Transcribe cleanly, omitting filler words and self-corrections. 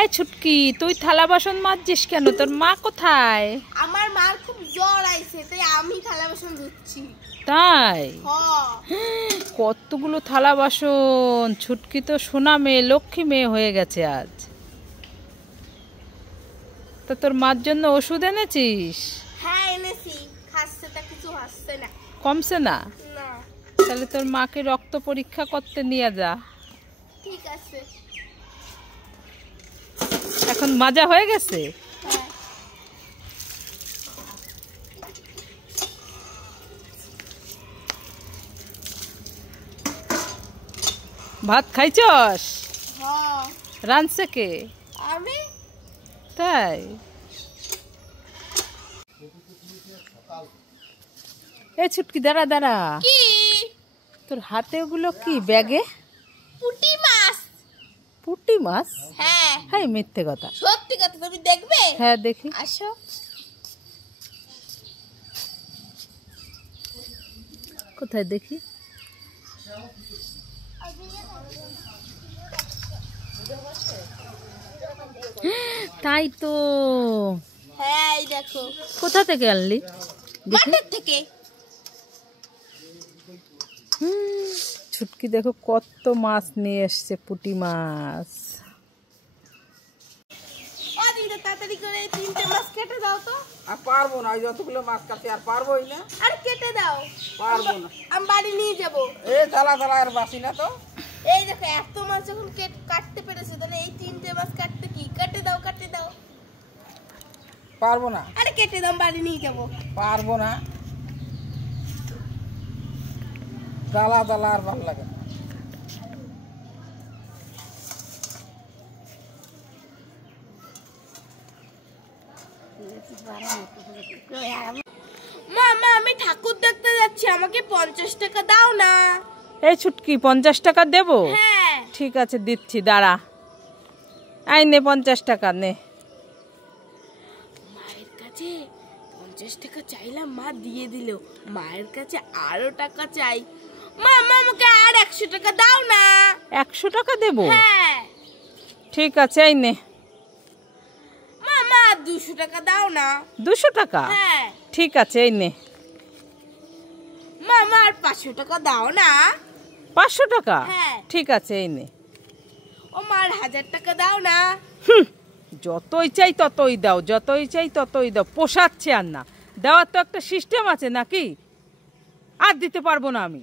এই ছুটকি, তুই থালা বাসন মাজছিস কেন? তোর মা কোথায়? আমার মার খুব জ্বর আইছে, তাই আমি থালা বাসন ধুচ্ছি। তাই? হ্যাঁ। কতগুলো থালা বাসন! ছুটকি তো সোনা মেয়ে, লক্ষ্মী মেয়ে হয়ে গেছে আজ। তা তোর মার জন্য ওষুধ এনেছিস? হ্যাঁ এনেছি, খাচ্ছে তা কিছু হচ্ছে না। কমছে না? না। তাহলে তোর মাকে রক্ত পরীক্ষা করতে নিয়ে যা। ঠিক আছে। এখন মাজা হয়ে গেছে? হ্যাঁ। ভাত খাইছস? হ্যাঁ। রাঁধছে কে? আমি। তাই? এই ছুটকি, দাঁড়া দাঁড়া। কি? তোর হাতে ওগুলো কি ব্যাগে? পুঁটি মাছ। পুঁটি মাছ? হ্যাঁ। হ্যাঁ, মিথ্যে কথা। সত্যি কথা, তুমি দেখবে? হ্যাঁ দেখি। আসো। কোথায় দেখি? তাই তো। হ্যাঁ এই দেখো। কোথা থেকে আনলি? দেখি। মাঠের থেকে। ছুটকি দেখো কত মাছ নিয়ে এসছে, পুঁটি মাছ। তাড়াতাড়ি করে 3টে মাছ কেটে দাও তো। আর পারবো না, যতগুলো মাছ কাটতে আর পারবোই না। আর কেটে দাও। পারবো না, আমি বাড়ি নিয়ে যাব। এই তালা আর বাসি না তো। এই দেখো, এত মাছ যখন কাটতে পেরেছো, তাহলে এই 3টে মাছ কাটতে কি? কেটে দাও, কেটে দাও। পারবো না। আরে কেটে দাও, বাড়ি নিয়ে যাব। পারবো না, তালা আর ভালো লাগে না। মা আমি ঠাকুর দেখতে যাচ্ছি, আমাকে 50 টাকা দাও না। এই ছুটকি, 50 টাকা দেবো? হ্যাঁ। ঠিক আছে, দিচ্ছি, দাঁড়া। আই নে, 50 টাকা নে। মায়ের কাছে 50 টাকা চাইলাম, মা দিয়ে দিল। মায়ের কাছে আরো টাকা চাই। মা আমাকে আর 100 টাকা দাও না। 100 টাকা দেবো? হ্যাঁ। ঠিক আছে, এই নে। মা 200 টাকা দাও না। 200 টাকা? হ্যাঁ। ঠিক আছে, এই নে। মা আর 500 টাকা দাও না। 500 টাকা? হ্যাঁ। ঠিক আছে, এই নে। ও মার 1000 টাকা দাও না। যতই চাই ততই দাও, যতই চাই ততই দাও, পোষাচ্ছে আর না। দেওয়ার তো একটা সিস্টেম আছে নাকি? আর দিতে পারবো না আমি।